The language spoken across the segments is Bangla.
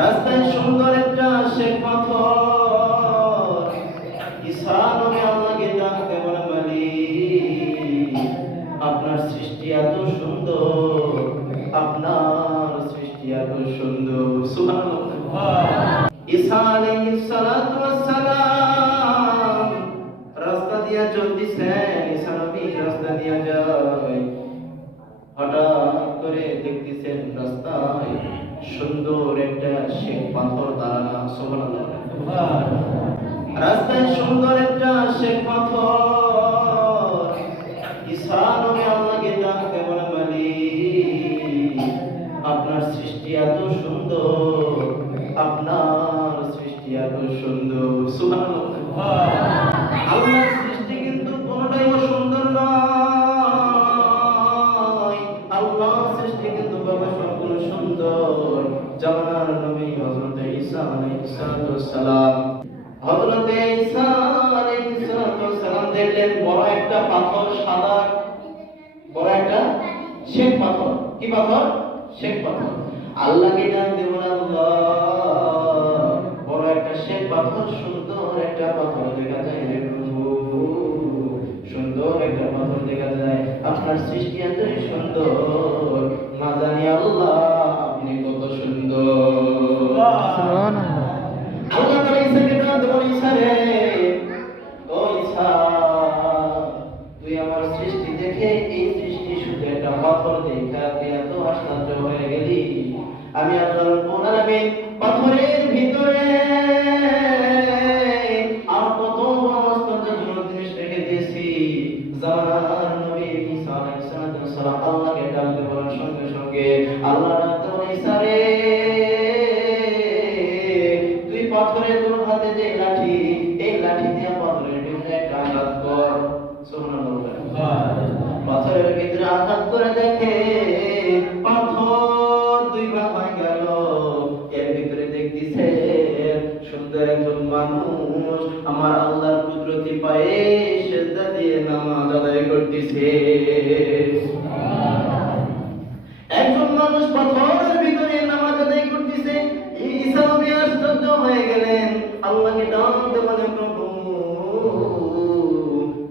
রাস্তায় সুন্দর একটা শ্বেত পাথর। ঈসা নবী আল্লাহকে ডাকতে বলে, মালিক, আপনার সৃষ্টি এত সুন্দর, আপনার সৃষ্টি এত সুন্দর। সুবহানাল্লাহ। ঈসা আলাইহিস সালাতু ওয়াস সালাম রাস্তা দিয়া চলতেছেন। ঈসা নবী রাস্তা দিয়া যায়, হঠাৎ করে দেখতেছেন রাস্তায় সুন্দর একটা শ্বেত পাথর দাঁড়ানো। সুবহানাল্লাহ। রাস্তায় সুন্দর একটা শ্বেত পাথর। ঈসা নবী আল্লাহকে ডাকতে বলে, মালিক, আপনার সৃষ্টি এত সুন্দর, আপনার সৃষ্টি এত সুন্দর। সুবহানাল্লাহ। আল্লাহর সৃষ্টি কিন্তু কোনটাই সুন্দর নয়। আল্লাহর সৃষ্টি কিন্তু বাবা সম্পূর্ণ সুন্দর। জামানার নবী হযরত ঈসা আলাইহিস সালাম, হযরত ঈসা আলাইহিস সালাম দেখলেন বড় একটা পাথর, সাদা বড় একটা শ্বেত পাথর। কি পাথর? শ্বেত পাথর। আল্লাহকে ডাক দেব, আল্লাহ, বড় একটা শ্বেত পাথর, সুন্দর একটা পাথর দেখা যায় রে প্রভু, সুন্দর একটা পাথর দেখা যায়। আপনার সৃষ্টি এতই সুন্দর, না জানি আল্লাহ আপনি কত সুন্দর। আল্লাহ তাআলা ঈসাকে ডাক দেব, ঈসা রে, ও ঈসা, তুই আমার সৃষ্টি দেখে, এই সৃষ্টি শুধু একটা পাথর দেখা তুই এত আশ্চর্য হয়ে গেলি। আমি আল্লাহ রাব্বুল আলামিন পাথরের ভিতরে আর কত আশ্চর্যজনক জিনিস রেখে দিয়েছি। জামানার নবী ঈসা আলাইহিস সালাম আল্লাহকে ডাকতে বলার সঙ্গে সঙ্গে আল্লাহ ডাকতে বলে, ঈসা রে, তুই পাথরে তোর হাতে যে লাঠি, এই লাঠি দিয়ে পাথরের ভিতরে একটা আঘাত কর। সুবহানাল্লাহ। পাথরের ভিতরে আঘাত করে দেখে পাথর দুই ভাগ হয়ে গেল। এর ভিতরে দেখতেছে সুন্দর একজন মানুষ আমার আল্লাহর কুদরতি পায়ে সিজদা দিয়ে নামাজ আদায় করতেছে। একজন মানুষ পাথরের ভিতরে নামাজ আদায় করতেছে। ঈসা নবী আশ্চর্য হয়ে গেলেন, আল্লাহকে ডাকতে বলেন, প্রভু,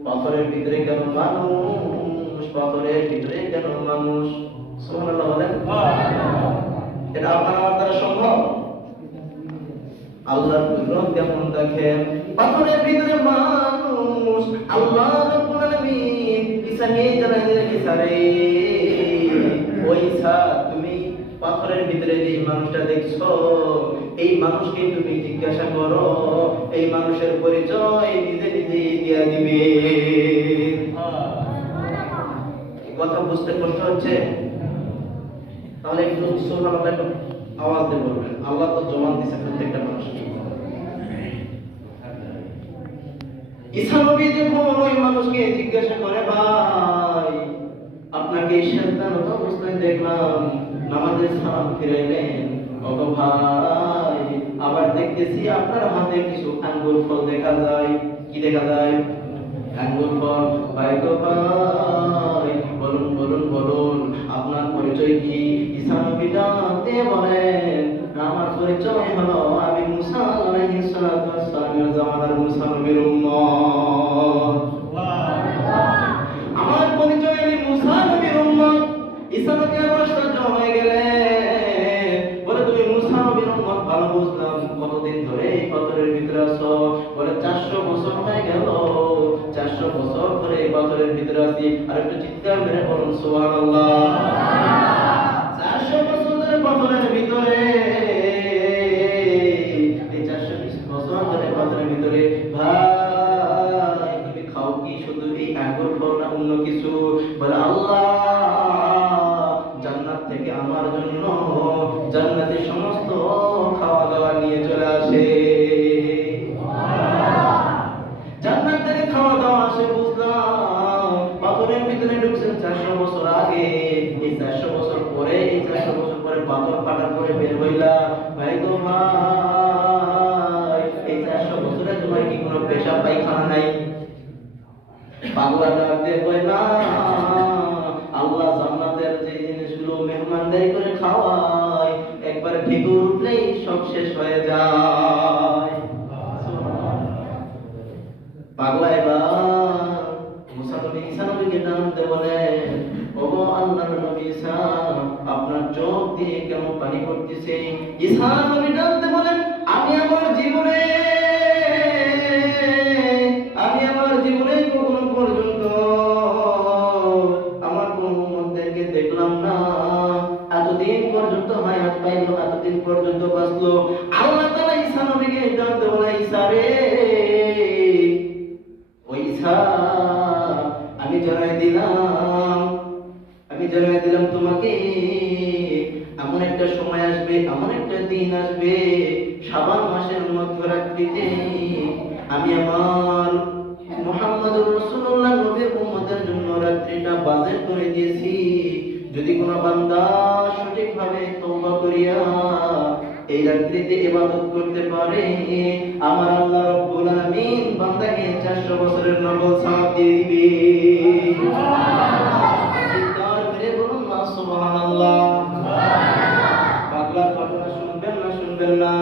পাথরের ভিতরে কেন মানুষ? পাথরের ভিতরে কেন মানুষ? সুবহানাল্লাহ বলেন। এটা আপনার আমার দ্বারা সম্ভব? আল্লাহর কুদরত কেমন দেখেন। পাথরের ভিতরে মানুষ। আল্লাহ রাব্বুল আলামিন ঈসাকে জানায় দিলেন, ঈসা রে, ও ঈসা, তুমি পাথরের ভিতরে যে মানুষটা দেখছো, এই মানুষকে তুমি জিজ্ঞাসা করো, এই মানুষের পরিচয় নিজে নিজে দিয়ে দিবে। কথা বুঝতে কষ্ট হচ্ছে? তাহলে একটু সুবহানাল্লাহ একটু আওয়াজ দিয়ে বলবেন। আল্লাহ তো জবান দিয়েছে প্রত্যেকটা মানুষকে। ঈসা নবী যখন ওই মানুষকে জিজ্ঞাসা করে, ভাই, আপনাকে সিজদারত অবস্থায় দেখলাম, নামাজের সালাম ফিরাইলেন, কত ভাই, আবার দেখতেছি আপনার হাতে কিছু আঙ্গুর ফল দেখা যায়। কি দেখা যায়? আঙ্গুর ফল। ভাই গো ভাই, বলুন বলুন বলুন, আপনার পরিচয় কি? ঈসা নবী ডাকতে বলেন, আমার পরিচয় হলো আমি মুসা আলাইহিস সালামের জামানার মুসা নবীর উম্মত। আমার পরিচয় আমি মুসা নবীর উম্মত। ঈসা নবী আশ্চর্য হয়ে গেলেন, বলে, তুমি মুসা নবীর উম্মত, ভালো বুঝলাম। কতদিন ধরে এই পাথরের ভিতরে আছো? বলে, 400 বছর হয়ে গেল। 400 বছর ধরে এই পাথরের ভিতরে আছি। আর একটু চিৎকার মেরে বলুন সুবহানাল্লাহ। 400 বছর ধরে পাথরের ভিতরে, এই 420 বছর ধরে পাথরের ভিতরে। ভাই, তুমি খাও কি শুধু এই আঙ্গুর ফল না অন্য কিছু? বলে, আল্লাহ জান্নাত থেকে আমার জন্য জান্নাতের সমস্ত খাওয়া দাওয়া নিয়ে চলে আসে। জান্নাত থেকে খাওয়া দাওয়া আসে, বুঝলাম। পাথরের ভিতরে ঢুকছেন 400 বছর আগে, এই 400 বছর পরে, এই 400 বছর পরে পাথর ফাটার পরে বের হইলা। ভাই গো ভাই, এই 400 বছরে তোমার কি কোনো পেশাব পায়খানা নাই? পাগলা ডাক দিয়ে কয়, না, আল্লাহ জান্নাতের যে জিনিসগুলো মেহমানদারি করে খাওয়ায়, একবার ভিতর উঠলেই বলেই সব শেষ হয়ে যায়। পাগলা এবার মুসা নবী ঈসা নবীকে ডাকতে বলে, ওগো আল্লাহর নবী ঈসা, আপনার চোখ দিয়ে কেন পানি পড়তেছে? ঈসা নবী ডাকতে বলেন, আমি আমার জীবনে কখনো পর্যন্ত আমার কোন উম্মতদেরকে দেখলাম না এতদিন পর্যন্ত হায়াত পাইল, এতদিন পর্যন্ত বাঁচলো। আল্লাহ তাআলা ঈসা নবীকে ডাকতে বলে, ঈসা রে, ও ঈসা, আমি জানাই দিলাম তোমাকে, এমন একটা সময় আসবে, এমন একটা দিন আসবে, শাবান মাসের মধ্যরাত্রিতে আমি আমার মুহাম্মদুর রাসূলুল্লাহ নবীর উম্মতের জন্য রাত্রিটা বাজেট করে দিয়েছি। যদি কোনো বান্দা সঠিকভাবে তওবা করিয়া এই রাত্রিতে ইবাদত করতে পারে, আমার আল্লাহ রাব্বুল আলামিন বান্দাকে 400 বছরের নফল সওয়াব দিয়ে দিবে। চিৎকার করে বলুন না সুবহানাল্লাহ। পাগলার ঘটনা শুনবেন না?